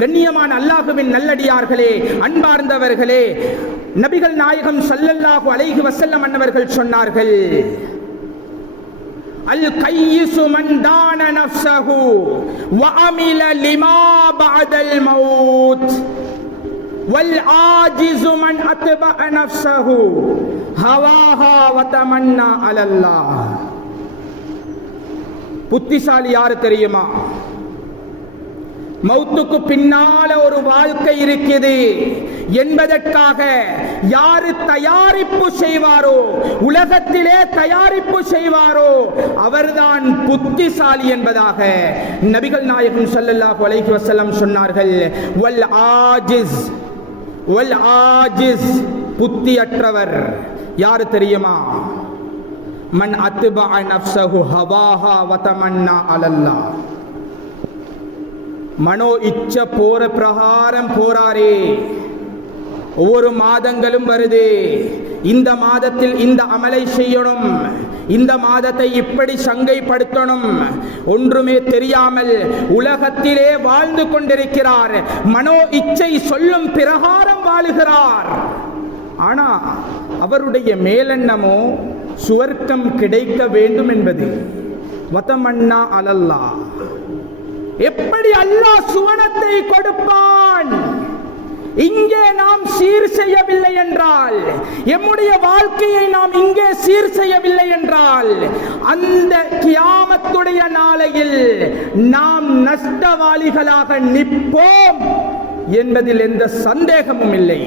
கண்ணியமான அல்லாஹுவின் நல்லடியார்களே அன்பார்ந்தவர்களே நபிகள் நாயகம் சல்லல்லாஹு அலைஹி வசல்லம் அன்னவர்கள் சொன்னார்கள் அல் கையிசு மன் தான நஃப்ஸஹு வ அமில லிமா பஅதல் மௌத் வல் ஆஜிசு மன் அத்பஅ நஃப்ஸஹு ஹவாஹா வ தமன்னா அலல்லாஹ். புத்திசாலி யாரு தெரியுமா? மௌத்துக்கு பின்னால ஒரு வாழ்க்கை இருக்குது என்பதற்காக யாரு தயாரிப்பு செய்வாரோ உலகத்திலே தயாரிப்பு செய்வாரோ அவர்தான் புத்திசாலி என்பதாக நபிகள் நாயகம் ஸல்லல்லாஹு அலைஹி வஸல்லம் சொன்னார்கள். வல் ஆஜிஸ் வல் ஆஜிஸ் புத்தியற்றவர். யாரு தெரியுமா? மன் அத்துபா நஃப்ஸஹு ஹவாஹா வதமன்னா அலல்லாஹ். மனோ இச்ச போற பிரகாரம் போறாரே ஒவ்வொரு மாதங்களும் வருது. இந்த மாதத்தில் இந்த அமலை செய்யணும். இந்த மாதத்தை இப்படி சங்கைப்படுத்தணும். ஒன்றுமே தெரியாமல் உலகத்திலே வாழ்ந்து கொண்டிருக்கிறார். மனோ இச்சை சொல்லும் பிரகாரம் வாழுகிறார். ஆனா அவருடைய மேலெண்ணமோ சுவர்க்கம் கிடைக்க வேண்டும் என்பது. வதமன்னா அலல்லா. எப்படி அல்லாஹ் சுவனத்தை கொடுப்பான்? இங்கே நாம் சீர் செய்யவில்லை என்றால் எம்முடைய வாழ்க்கையை நாம் இங்கே சீர் செய்யவில்லை என்றால் அந்த கியாமத்துடைய நாளையில் நாம் நஷ்டவாளிகளாக நிற்போம் என்பதில் எந்த சந்தேகமும் இல்லை.